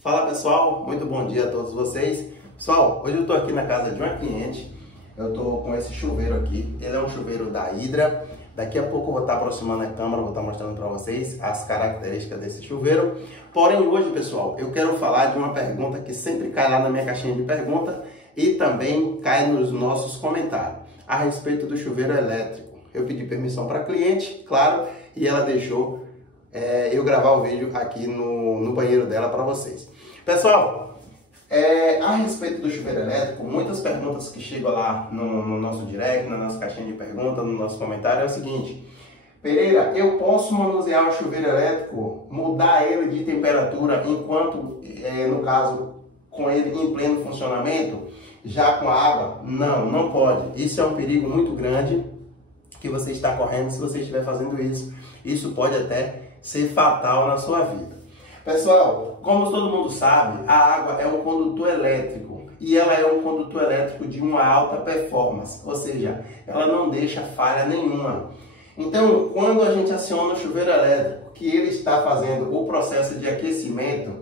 Fala pessoal, muito bom dia a todos vocês. Pessoal, hoje eu estou aqui na casa de uma cliente. Eu estou com esse chuveiro aqui. Ele é um chuveiro da Hydra. Daqui a pouco eu vou estar aproximando a câmera, vou estar mostrando para vocês as características desse chuveiro. Porém, hoje, pessoal, eu quero falar de uma pergunta que sempre cai lá na minha caixinha de perguntas e também cai nos nossos comentários a respeito do chuveiro elétrico. Eu pedi permissão para a cliente, claro, e ela deixou eu gravar o vídeo aqui no banheiro dela para vocês. Pessoal, a respeito do chuveiro elétrico, muitas perguntas que chegam lá no nosso direct, na nossa caixinha de perguntas, no nosso comentário é o seguinte: Pereira, eu posso manusear o chuveiro elétrico, mudar ele de temperatura enquanto, no caso, com ele em pleno funcionamento, já com a água? Não, não pode. Isso é um perigo muito grande que você está correndo se você estiver fazendo isso. Isso pode até ser fatal na sua vida. Pessoal, como todo mundo sabe, a água é um condutor elétrico e ela é um condutor elétrico de uma alta performance, ou seja, ela não deixa falha nenhuma. Então, quando a gente aciona o chuveiro elétrico, que ele está fazendo o processo de aquecimento,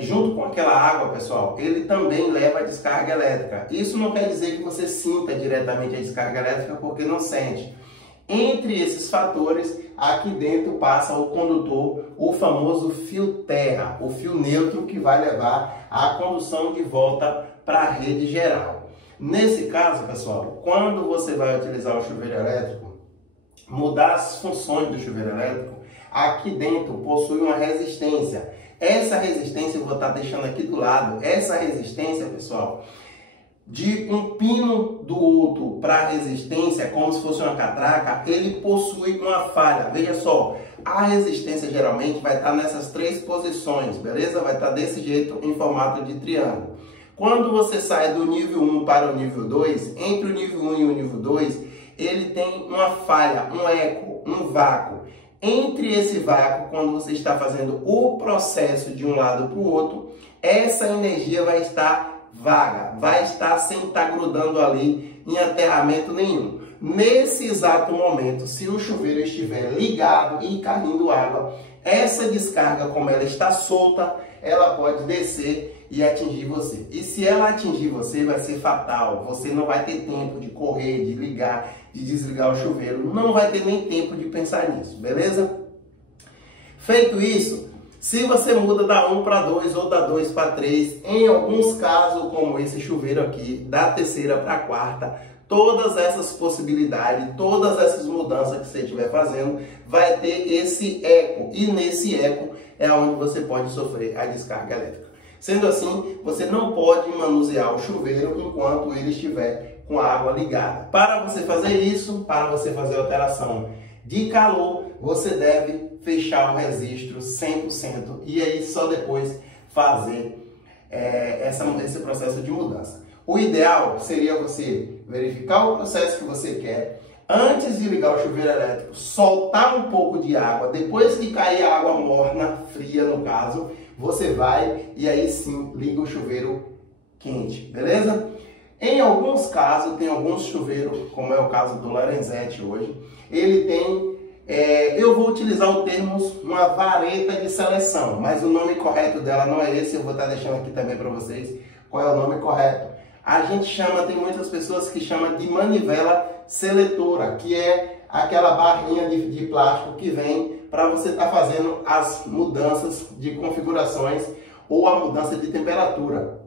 junto com aquela água, pessoal, ele também leva a descarga elétrica. Isso não quer dizer que você sinta diretamente a descarga elétrica, porque não sente. Entre esses fatores, aqui dentro passa o condutor, o famoso fio terra, o fio neutro que vai levar a condução de volta para a rede geral. Nesse caso, pessoal, quando você vai utilizar o chuveiro elétrico, mudar as funções do chuveiro elétrico, aqui dentro possui uma resistência. Essa resistência eu vou estar deixando aqui do lado. Essa resistência, pessoal, de um pino do outro para a resistência, como se fosse uma catraca, ele possui uma falha. Veja só, a resistência geralmente vai estar nessas três posições, beleza? Vai estar desse jeito, em formato de triângulo. Quando você sai do nível 1 para o nível 2, entre o nível 1 e o nível 2, ele tem uma falha, um eco, um vácuo. Entre esse vácuo, quando você está fazendo o processo de um lado para o outro, essa energia vai estar vaga, vai estar sem estar grudando ali em aterramento nenhum. Nesse exato momento, se o chuveiro estiver ligado e caindo água, essa descarga, como ela está solta, ela pode descer e atingir você. E se ela atingir você, vai ser fatal. Você não vai ter tempo de correr, de ligar, de desligar o chuveiro. Não vai ter nem tempo de pensar nisso, beleza? Feito isso, se você muda da 1 para 2 ou da 2 para 3, em alguns casos, como esse chuveiro aqui, da terceira para a quarta, todas essas possibilidades, todas essas mudanças que você estiver fazendo, vai ter esse eco. E nesse eco é onde você pode sofrer a descarga elétrica. Sendo assim, você não pode manusear o chuveiro enquanto ele estiver com a água ligada. Para você fazer isso, para você fazer alteração de calor, você deve fechar o registro 100% e aí só depois fazer esse processo de mudança. O ideal seria você verificar o processo que você quer, antes de ligar o chuveiro elétrico, soltar um pouco de água, depois que cair a água morna, fria no caso, você vai e aí sim liga o chuveiro quente, beleza? Em alguns casos, tem alguns chuveiros, como é o caso do Lorenzetti hoje, ele tem, eu vou utilizar o termo uma vareta de seleção, mas o nome correto dela não é esse, eu vou estar deixando aqui também para vocês qual é o nome correto. A gente chama, tem muitas pessoas que chamam de manivela seletora, que é aquela barrinha de plástico que vem para você estar fazendo as mudanças de configurações ou a mudança de temperatura.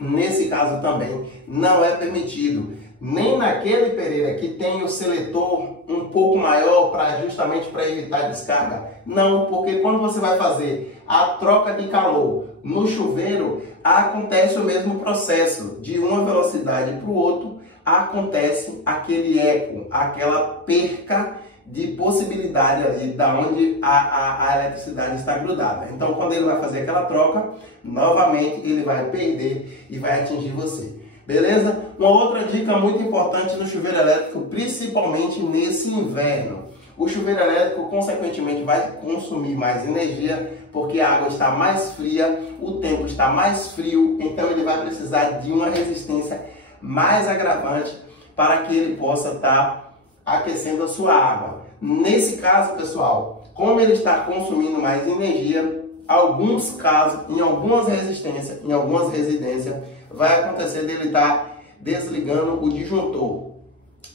Nesse caso também não é permitido, nem naquele, Pereira, que tem o seletor um pouco maior justamente para evitar a descarga. Não, porque quando você vai fazer a troca de calor no chuveiro, acontece o mesmo processo. De uma velocidade para o outro, acontece aquele eco, aquela perca de possibilidade ali da onde a eletricidade está grudada. Então, quando ele vai fazer aquela troca, novamente ele vai perder e vai atingir você. Beleza? Uma outra dica muito importante no chuveiro elétrico, principalmente nesse inverno. O chuveiro elétrico, consequentemente, vai consumir mais energia, porque a água está mais fria, o tempo está mais frio, então ele vai precisar de uma resistência mais agravante para que ele possa estar aquecendo a sua água. Nesse caso, pessoal, como ele está consumindo mais energia, alguns casos, em algumas resistências, em algumas residências, vai acontecer dele estar desligando o disjuntor.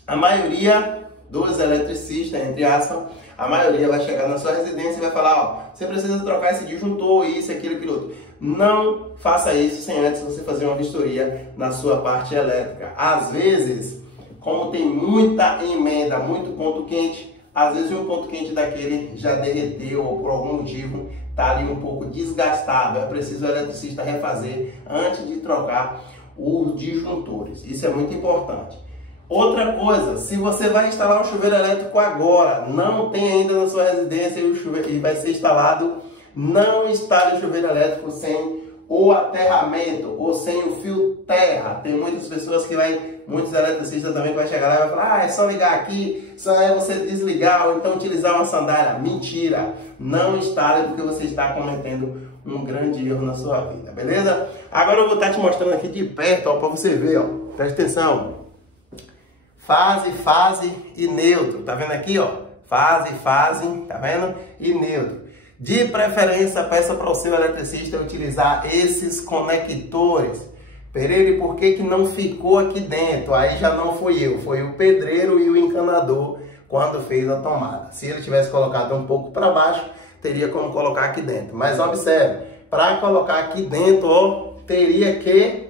A maioria dos eletricistas, entre aspas, a maioria vai chegar na sua residência e vai falar, ó, você precisa trocar esse disjuntor, isso, aquilo, aquilo outro. Não faça isso sem antes você fazer uma vistoria na sua parte elétrica. Às vezes, como tem muita emenda, muito ponto quente, às vezes um ponto quente daquele já derreteu ou por algum motivo está ali um pouco desgastado. É preciso o eletricista refazer antes de trocar os disjuntores. Isso é muito importante. Outra coisa, se você vai instalar um chuveiro elétrico agora, não tem ainda na sua residência e o chuveiro vai ser instalado, não instale o chuveiro elétrico sem o aterramento ou sem o fio terra. Tem muitas pessoas que muitos eletricistas também que vai chegar lá e vai falar, ah, é só ligar aqui, só é você desligar ou então utilizar uma sandália. Mentira! Não instale porque você está cometendo um grande erro na sua vida, beleza? Agora eu vou estar te mostrando aqui de perto, ó, para você ver, ó. Presta atenção. Fase e neutro. Tá vendo aqui, ó? Fase, tá vendo? E neutro. De preferência, peça para o seu eletricista utilizar esses conectores. Pereira, e por que não ficou aqui dentro? Aí já não fui eu, foi o pedreiro e o encanador quando fez a tomada. Se ele tivesse colocado um pouco para baixo, teria como colocar aqui dentro. Mas observe, para colocar aqui dentro, ó, teria que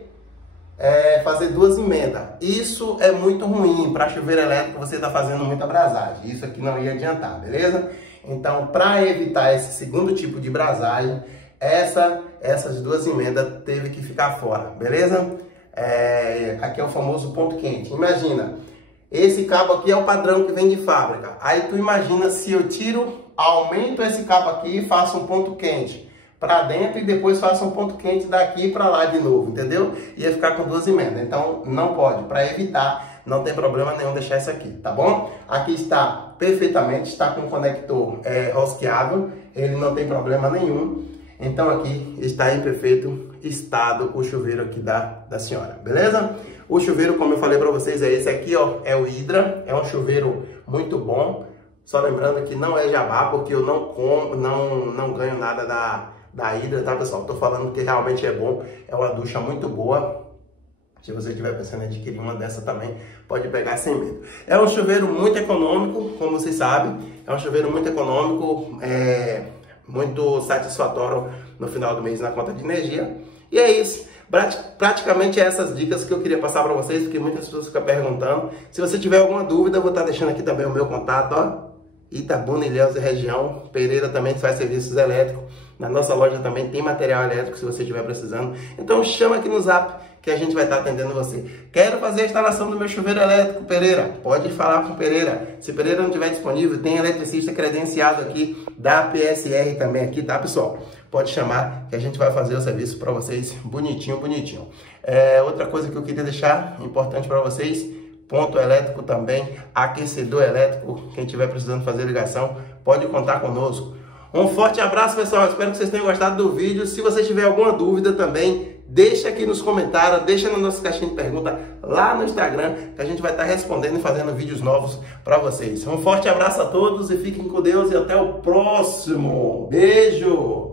fazer duas emendas. Isso é muito ruim. Para chuveiro elétrico você está fazendo muita brasagem. Isso aqui não ia adiantar, beleza? Então, para evitar esse segundo tipo de brasagem, essas duas emendas teve que ficar fora, beleza? Aqui é o famoso ponto quente. Imagina, esse cabo aqui é o padrão que vem de fábrica. Aí tu imagina se eu aumento esse cabo aqui e faço um ponto quente para dentro e depois faço um ponto quente daqui para lá de novo, entendeu? Ia ficar com duas emendas. Então, não pode. Para evitar, não tem problema nenhum deixar isso aqui, tá bom? Aqui está perfeitamente, está com o conector rosqueável, ele não tem problema nenhum. Então aqui está em perfeito estado o chuveiro aqui da senhora, beleza? O chuveiro, como eu falei para vocês, é esse aqui, ó, é o Hydra, é um chuveiro muito bom. Só lembrando que não é jabá, porque eu não ganho nada da Hydra, tá, pessoal? Tô falando que realmente é bom, é uma ducha muito boa. Se você estiver pensando em adquirir uma dessa também, pode pegar sem medo. É um chuveiro muito econômico, como vocês sabem. É um chuveiro muito econômico, muito satisfatório no final do mês na conta de energia. E é isso. Praticamente essas dicas que eu queria passar para vocês, porque muitas pessoas ficam perguntando. Se você tiver alguma dúvida, eu vou estar deixando aqui também o meu contato, ó. Itabuna, Ilhéus e região. Pereira também faz serviços elétricos. Na nossa loja também tem material elétrico se você estiver precisando. Então chama aqui no Zap que a gente vai estar atendendo você. Quero fazer a instalação do meu chuveiro elétrico, Pereira. Pode falar com o Pereira. Se Pereira não estiver disponível, tem eletricista credenciado aqui da PSR também aqui, tá, pessoal? Pode chamar que a gente vai fazer o serviço para vocês bonitinho. Outra coisa que eu queria deixar importante para vocês, ponto elétrico também, aquecedor elétrico, quem estiver precisando fazer ligação, pode contar conosco. Um forte abraço, pessoal, espero que vocês tenham gostado do vídeo. Se você tiver alguma dúvida também, deixa aqui nos comentários, deixa na nossa caixinha de pergunta lá no Instagram, que a gente vai estar respondendo e fazendo vídeos novos para vocês. Um forte abraço a todos e fiquem com Deus e até o próximo. Beijo!